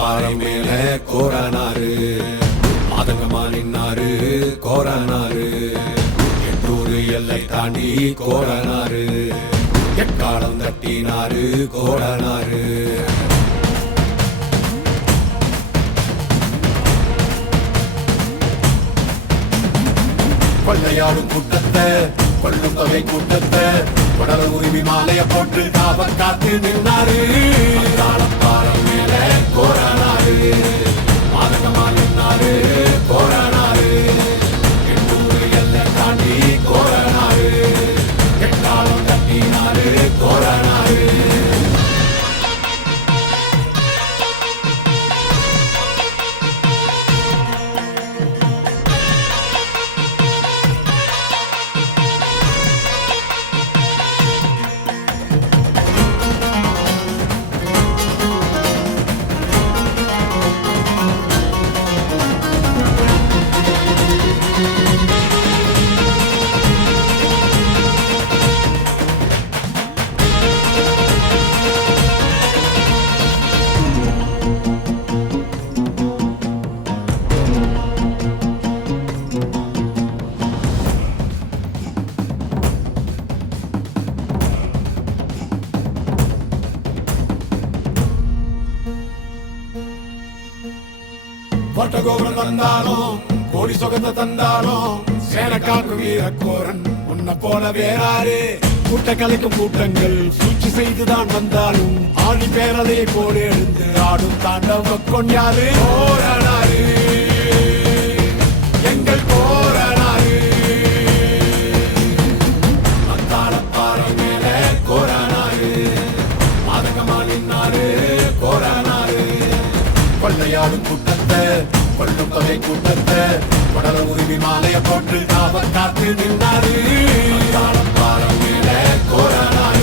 பாறை மேல கோரானாரு மாதங்கமா நின்னாரு கோரானாரு எட்டூரு எல்லை தாண்டி கோரானாரு எக்காலம் தட்டினாரு கோரானாரு கொள்ளையாடும் கூட்டத்தை கொள்ளும் தொகை கூட்டத்தை உடல உரிமை மாலைய போட்டு காவ காத்து நின்னாரு பாலம் மேல கோரானாரு மாதகமா நின்னாரு கோரானாரு எண்ணூறு எல்லை தாண்டி கோரானாரு எட்டாலம் தட்டினாரு கோரானாரு கோட்டகோபுரம் வந்தாலும் கோடி சொகத்தை தந்தாலும் சேனக்காக்கு வீரக்கோரன் உன்னை போல வேறாரு கூட்ட கலைக்கும் கூட்டங்கள் சூழ்ச்சி செய்துதான் வந்தாலும் ஆணி பேரலை போல எழுந்து ஆடும் தாண்டவ கொண்டாரு கோரானாரு எங்கள் கோரானாரு மத்தாள பாறை மேல கோரானாரு மாதகமா நின்னாரு கோரானாரு கொள்ளையாடும் கூட்டத்தை கொள்ளும் தொகை கூட்டத்தை உடல உரிமை மாலைய போட்டு காவ காத்து நின்னாரு பாறை மேல கோரானாரு